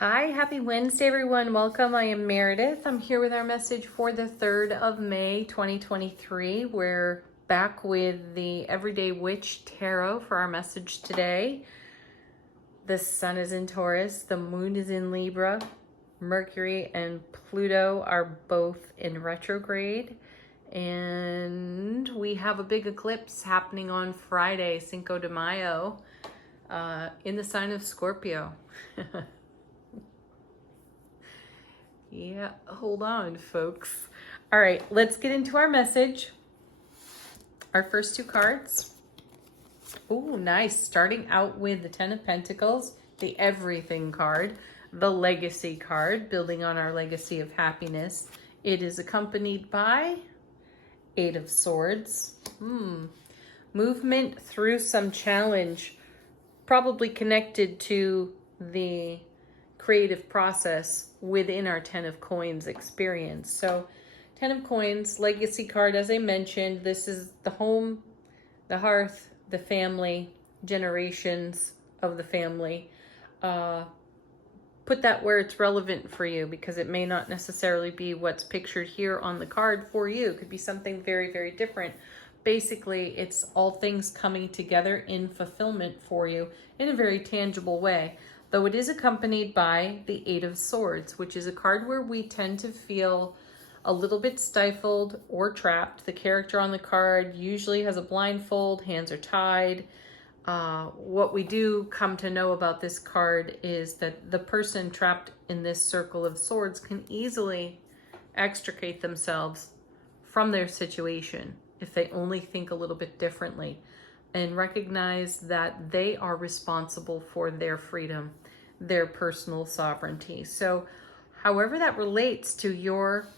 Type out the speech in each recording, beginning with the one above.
Hi, happy Wednesday, everyone. Welcome. I am Meredith. I'm here with our message for the 3rd of May, 2023. We're back with the Everyday Witch Tarot for our message today. The sun is in Taurus, the moon is in Libra, Mercury and Pluto are both in retrograde, and we have a big eclipse happening on Friday, Cinco de Mayo, in the sign of Scorpio. Yeah, hold on, folks. All right, let's get into our message. Our first two cards. Oh, nice. Starting out with the Ten of Pentacles, the Everything card, the Legacy card, building on our legacy of happiness. It is accompanied by Eight of Swords. Movement through some challenge, probably connected to the creative process within our Ten of Coins experience. So Ten of Coins, legacy card, as I mentioned, this is the home, the hearth, the family, generations of the family. Put that where it's relevant for you, because it may not necessarily be what's pictured here on the card for you. It could be something very, very different. Basically, it's all things coming together in fulfillment for you in a very tangible way. Though it is accompanied by the Eight of Swords, which is a card where we tend to feel a little bit stifled or trapped. The character on the card usually has a blindfold, hands are tied. What we do come to know about this card is that the person trapped in this circle of swords can easily extricate themselves from their situation if they only think a little bit differently and recognize that they are responsible for their freedom, their personal sovereignty. So however that relates to your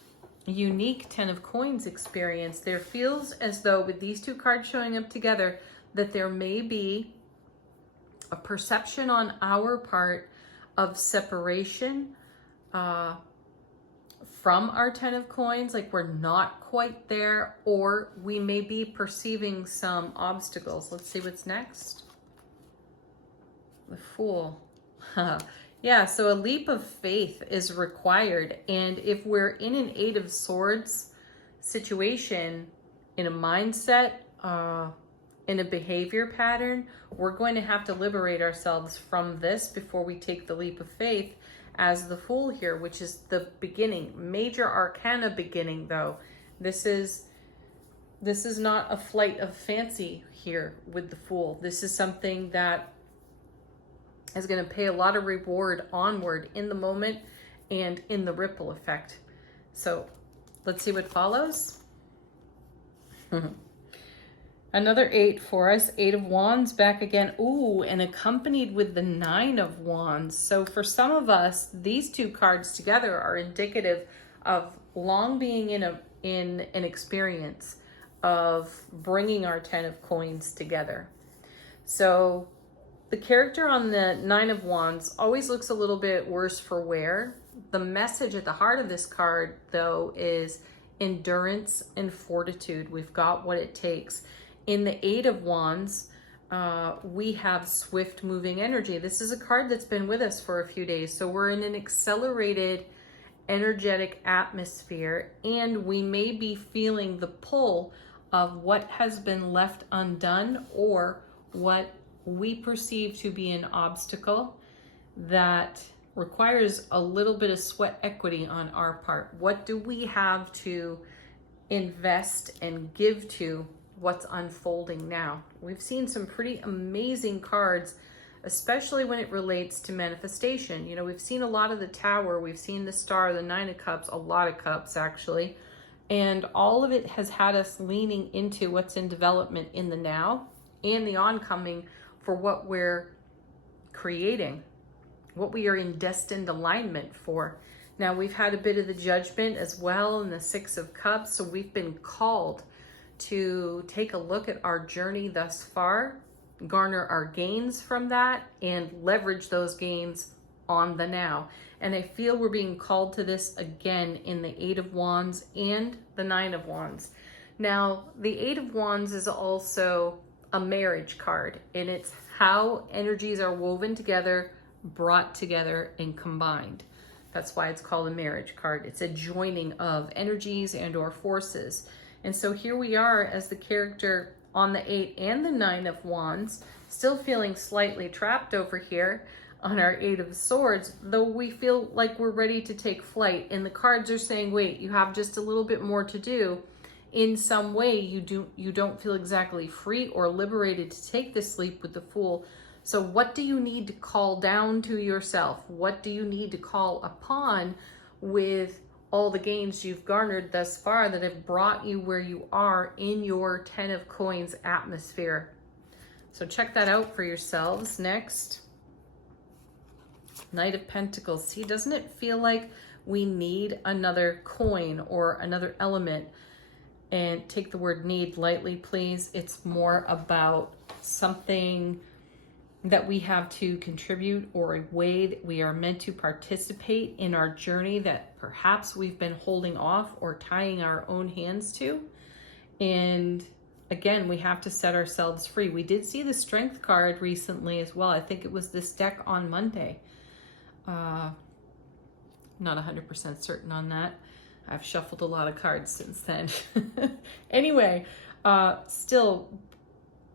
unique Ten of Coins experience, there feels as though with these two cards showing up together that there may be a perception on our part of separation from our Ten of Coins, like we're not quite there, or we may be perceiving some obstacles. Let's see what's next. The Fool. Yeah, so a leap of faith is required. And if we're in an Eight of Swords situation, in a mindset, in a behavior pattern, we're going to have to liberate ourselves from this before we take the leap of faith as the Fool here, which is the beginning, major arcana beginning though. This is not a flight of fancy here with the Fool. This is something that is going to pay a lot of reward onward in the moment and in the ripple effect. So let's see what follows. Another 8 for us, 8 of Wands back again. Ooh, and accompanied with the 9 of Wands. So for some of us, these two cards together are indicative of long being in an experience of bringing our Ten of Coins together. So the character on the 9 of Wands always looks a little bit worse for wear. The message at the heart of this card, though, is endurance and fortitude. We've got what it takes. In the 8 of Wands, we have swift moving energy. This is a card that's been with us for a few days. So we're in an accelerated, energetic atmosphere, and we may be feeling the pull of what has been left undone or what we perceive to be an obstacle that requires a little bit of sweat equity on our part. What do we have to invest and give to what's unfolding now? We've seen some pretty amazing cards, especially when it relates to manifestation. You know, we've seen a lot of the Tower, we've seen the Star, the Nine of Cups, a lot of cups actually, and all of it has had us leaning into what's in development in the now and the oncoming for what we're creating, what we are in destined alignment for. Now we've had a bit of the Judgment as well in the Six of Cups, so we've been called to take a look at our journey thus far, garner our gains from that, and leverage those gains on the now. And I feel we're being called to this again in the 8 of Wands and the 9 of Wands. Now, the 8 of Wands is also a marriage card, and it's how energies are woven together brought together and combined. That's why it's called a marriage card. It's a joining of energies and or forces. And so here we are as the character on the 8 and the 9 of Wands, still feeling slightly trapped over here on our 8 of Swords, though we feel like we're ready to take flight. And the cards are saying, wait, you have just a little bit more to do. In some way, you don't feel exactly free or liberated to take this leap with the Fool. So what do you need to call down to yourself? What do you need to call upon with all the gains you've garnered thus far that have brought you where you are in your 10 of Coins atmosphere? So check that out for yourselves. Next, Knight of Pentacles. See, doesn't it feel like we need another coin or another element? And take the word need lightly, please. It's more about something that we have to contribute, or a way that we are meant to participate in our journey that perhaps we've been holding off or tying our own hands to. And again, we have to set ourselves free. We did see the Strength card recently as well. I think it was this deck on Monday. Not 100% certain on that. I've shuffled a lot of cards since then. Anyway, still,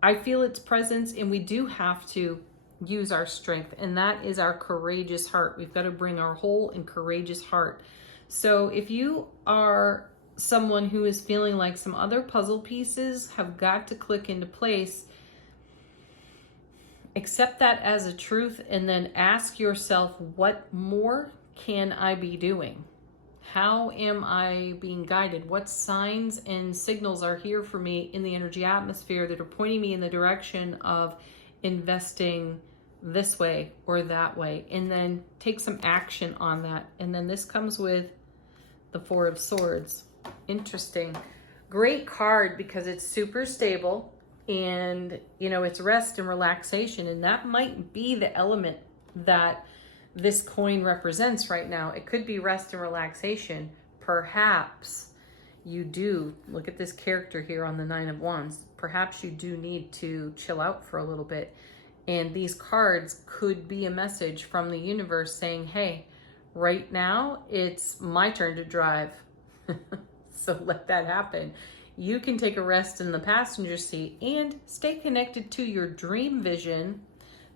I feel its presence, and we do have to use our strength, and that is our courageous heart. We've got to bring our whole and courageous heart. So if you are someone who is feeling like some other puzzle pieces have got to click into place, accept that as a truth, and then ask yourself, what more can I be doing? How am I being guided? What signs and signals are here for me in the energy atmosphere that are pointing me in the direction of investing this way or that way? And then take some action on that. And then this comes with the 4 of Swords. Interesting. Great card because it's super stable, and it's rest and relaxation. And that might be the element that this coin represents right now. It could be rest and relaxation. Perhaps you do, look at this character here on the 9 of Wands, perhaps you do need to chill out for a little bit. And these cards could be a message from the universe saying, hey, right now it's my turn to drive. So let that happen. You can take a rest in the passenger seat and stay connected to your dream vision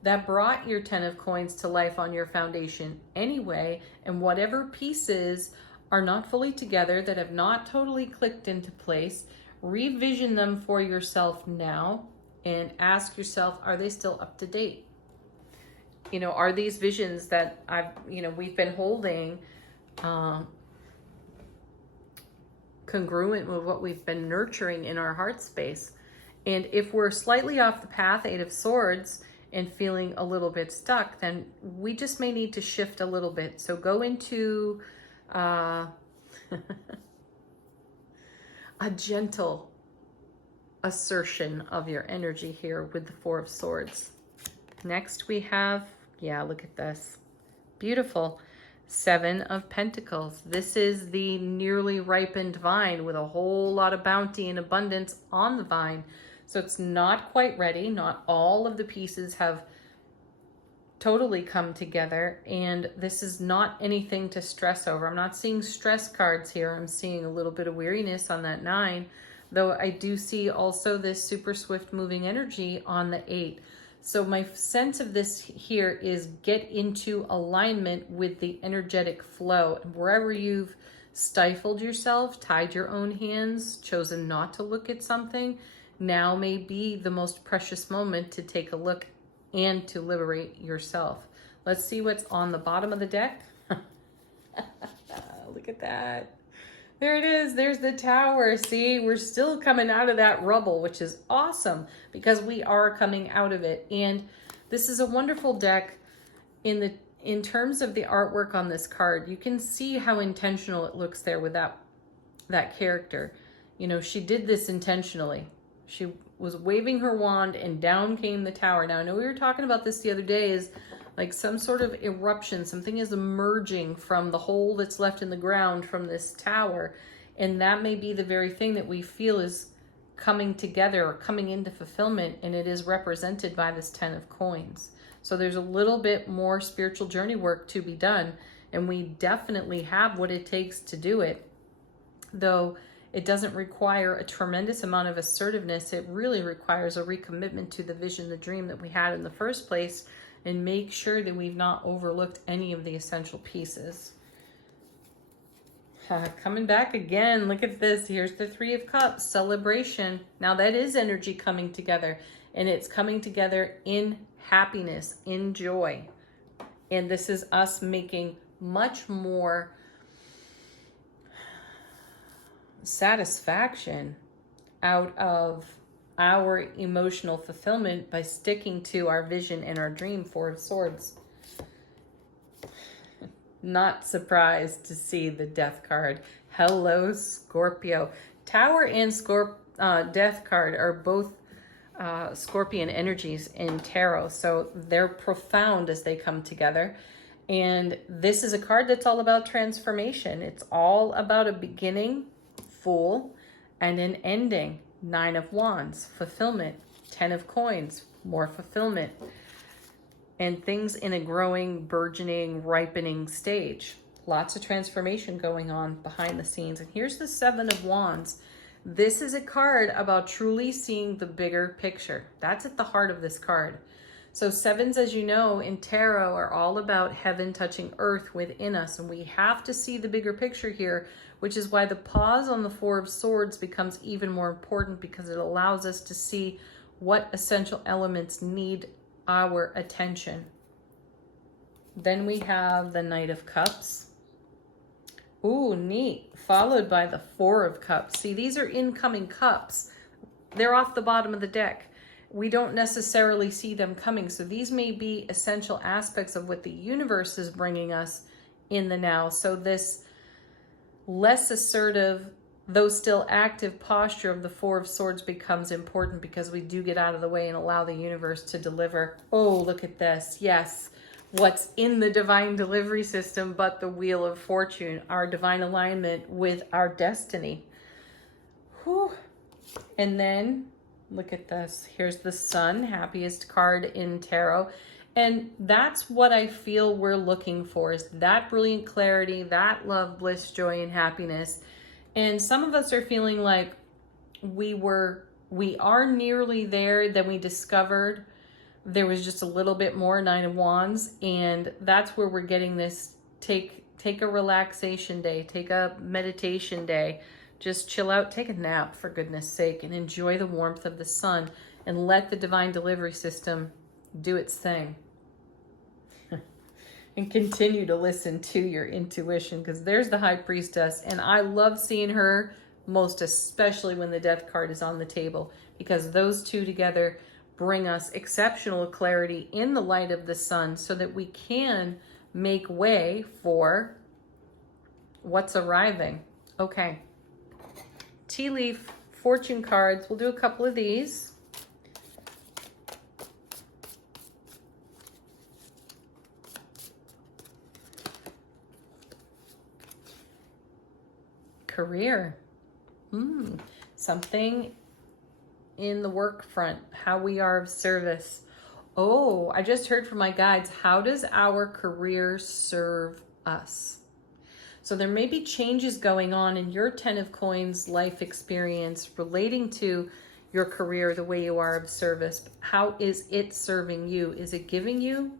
that brought your 10 of Coins to life on your foundation anyway. And whatever pieces are not fully together, that have not totally clicked into place, revision them for yourself now and ask yourself, are they still up to date? Are these visions that we've been holding congruent with what we've been nurturing in our heart space? And if we're slightly off the path, 8 of Swords, and feeling a little bit stuck, then we just may need to shift a little bit. So go into a gentle assertion of your energy here with the 4 of Swords. Next we have, look at this. Beautiful. 7 of Pentacles. This is the nearly ripened vine with a whole lot of bounty and abundance on the vine. So it's not quite ready. Not all of the pieces have totally come together. And this is not anything to stress over. I'm not seeing stress cards here. I'm seeing a little bit of weariness on that 9. Though I do see also this super swift moving energy on the 8. So my sense of this here is get into alignment with the energetic flow. And wherever you've stifled yourself, tied your own hands, chosen not to look at something, now may be the most precious moment to take a look and to liberate yourself. Let's see what's on the bottom of the deck. Look at that. There it is. There's the Tower. See, we're still coming out of that rubble, which is awesome because we are coming out of it. And this is a wonderful deck in terms of the artwork on this card. You can see how intentional it looks there with that character. She did this intentionally. She was waving her wand and down came the Tower. Now, I know we were talking about this the other day, is like some sort of eruption. Something is emerging from the hole that's left in the ground from this tower. And that may be the very thing that we feel is coming together or coming into fulfillment. And it is represented by this 10 of Coins. So there's a little bit more spiritual journey work to be done, and we definitely have what it takes to do it. Though it doesn't require a tremendous amount of assertiveness, it really requires a recommitment to the vision, the dream that we had in the first place, and make sure that we've not overlooked any of the essential pieces. Coming back again, look at this. Here's the Three of Cups, celebration. Now that is energy coming together, and it's coming together in happiness, in joy. And this is us making much more satisfaction out of our emotional fulfillment by sticking to our vision and our dream. Four of Swords. Not surprised to see the Death card. Hello, Scorpio. Tower and Death card are both Scorpion energies in tarot, so they're profound as they come together. And this is a card that's all about transformation. It's all about a beginning, Fool, and an ending. Nine of Wands, fulfillment. 10 of Coins, more fulfillment. And things in a growing, burgeoning, ripening stage. Lots of transformation going on behind the scenes. And here's the Seven of Wands. This is a card about truly seeing the bigger picture. That's at the heart of this card. So sevens, as you know, in tarot are all about heaven touching earth within us. And we have to see the bigger picture here, which is why the pause on the Four of Swords becomes even more important, because it allows us to see what essential elements need our attention. Then we have the Knight of Cups. Ooh, neat. Followed by the Four of Cups. See, these are incoming cups. They're off the bottom of the deck. We don't necessarily see them coming. So these may be essential aspects of what the universe is bringing us in the now. So this less assertive, though still active posture of the Four of Swords becomes important, because we do get out of the way and allow the universe to deliver. Oh, look at this. Yes. What's in the divine delivery system but the Wheel of Fortune, our divine alignment with our destiny. Whew. And then look at this. Here's the Sun, happiest card in tarot. And that's what I feel we're looking for, is that brilliant clarity, that love, bliss, joy, and happiness. And some of us are feeling like we are nearly there, then we discovered there was just a little bit more. Nine of Wands. And that's where we're getting this, take a relaxation day, take a meditation day, just chill out, take a nap for goodness sake, and enjoy the warmth of the sun, and let the divine delivery system do its thing. And continue to listen to your intuition, because there's the High Priestess, and I love seeing her, most especially when the Death card is on the table, because those two together bring us exceptional clarity in the light of the sun, so that we can make way for what's arriving. Okay. Tea leaf fortune cards. We'll do a couple of these. Career. Something in the work front, how we are of service. Oh, I just heard from my guides. How does our career serve us? So there may be changes going on in your 10 of Coins life experience relating to your career, the way you are of service. How is it serving you? Is it giving you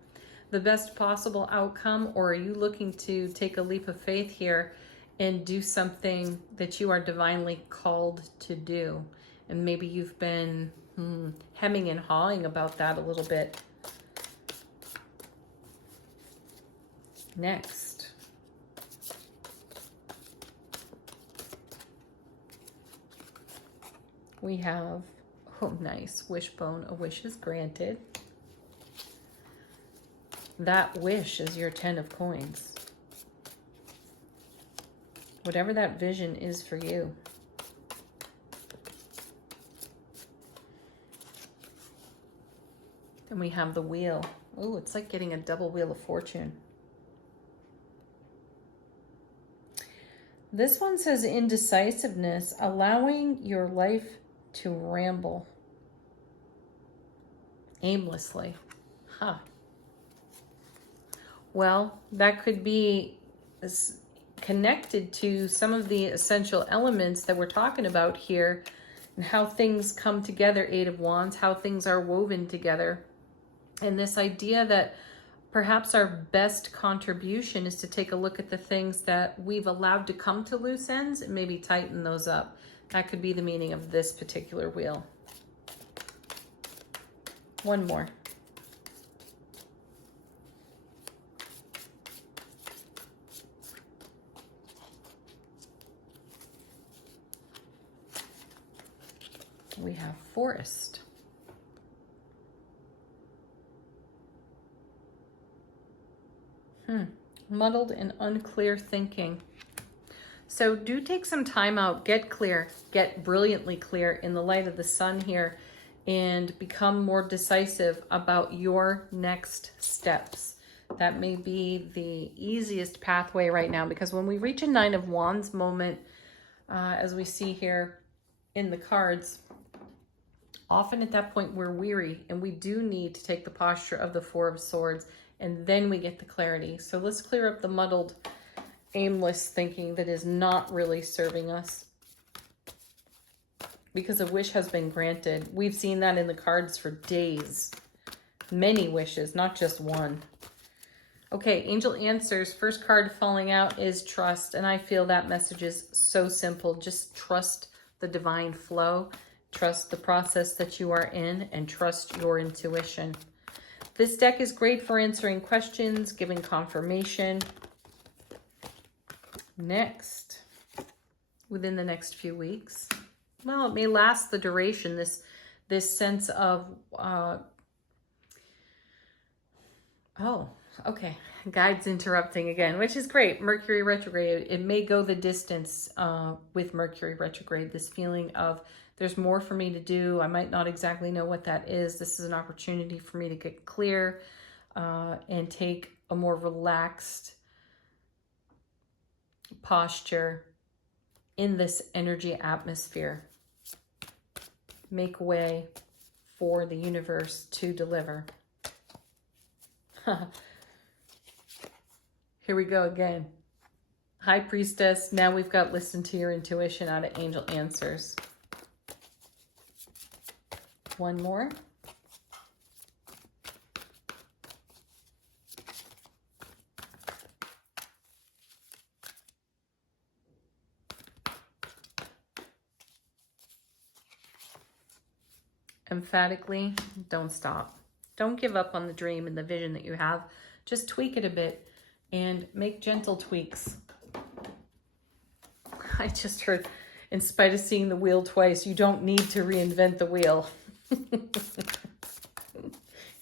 the best possible outcome, or are you looking to take a leap of faith here and do something that you are divinely called to do? And maybe you've been hemming and hawing about that a little bit. Next. We have, oh nice, wishbone, a wish is granted. That wish is your 10 of Coins. Whatever that vision is for you. Then we have the Wheel. Oh, it's like getting a double Wheel of Fortune. This one says indecisiveness, allowing your life to ramble aimlessly. Huh. Well, that could be connected to some of the essential elements that we're talking about here and how things come together, Eight of Wands, how things are woven together. And this idea that perhaps our best contribution is to take a look at the things that we've allowed to come to loose ends and maybe tighten those up. That could be the meaning of this particular wheel. One more. We have Forest. Muddled and unclear thinking. So do take some time out, get clear, get brilliantly clear in the light of the sun here, and become more decisive about your next steps. That may be the easiest pathway right now, because when we reach a Nine of Wands moment, as we see here in the cards, often at that point we're weary and we do need to take the posture of the Four of Swords, and then we get the clarity. So let's clear up the muddled, aimless thinking that is not really serving us, because a wish has been granted. We've seen that in the cards for days. Many wishes, not just one. Okay, angel answers. First card falling out is trust. And I feel that message is so simple. Just trust the divine flow. Trust the process that you are in, and trust your intuition. This deck is great for answering questions, giving confirmation. Next, within the next few weeks, well, it may last the duration, this sense of, guides interrupting again, which is great. Mercury retrograde, it may go the distance with Mercury retrograde, this feeling of there's more for me to do. I might not exactly know what that is. This is an opportunity for me to get clear and take a more relaxed posture in this energy atmosphere. Make way for the universe to deliver. Here we go again. High Priestess. Now we've got listen to your intuition out of Angel Answers. One more. Emphatically, don't stop. Don't give up on the dream and the vision that you have. Just tweak it a bit and make gentle tweaks. I just heard, in spite of seeing the wheel twice, you don't need to reinvent the wheel.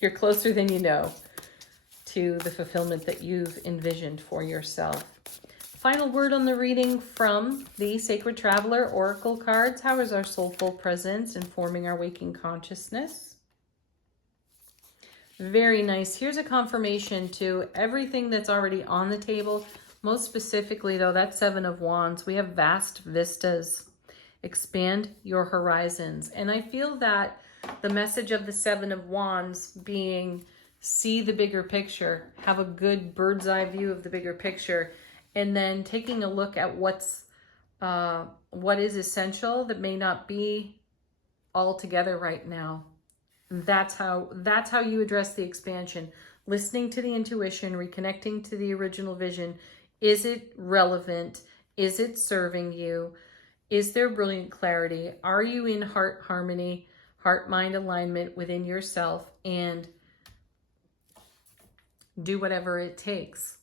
You're closer than you know to the fulfillment that you've envisioned for yourself. Final word on the reading from the Sacred Traveler Oracle cards. How is our soulful presence informing our waking consciousness? Very nice. Here's a confirmation to everything that's already on the table. Most specifically, though, that Seven of Wands. We have vast vistas. Expand your horizons. And I feel that the message of the Seven of Wands being see the bigger picture, have a good bird's eye view of the bigger picture, and then taking a look at what is essential that may not be all together right now. That's how you address the expansion. Listening to the intuition, reconnecting to the original vision. Is it relevant? Is it serving you? Is there brilliant clarity? Are you in heart harmony, heart-mind alignment within yourself? And do whatever it takes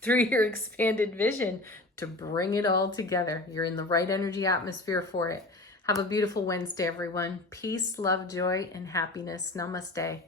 through your expanded vision to bring it all together. You're in the right energy atmosphere for it. Have a beautiful Wednesday, everyone. Peace, love, joy, and happiness. Namaste.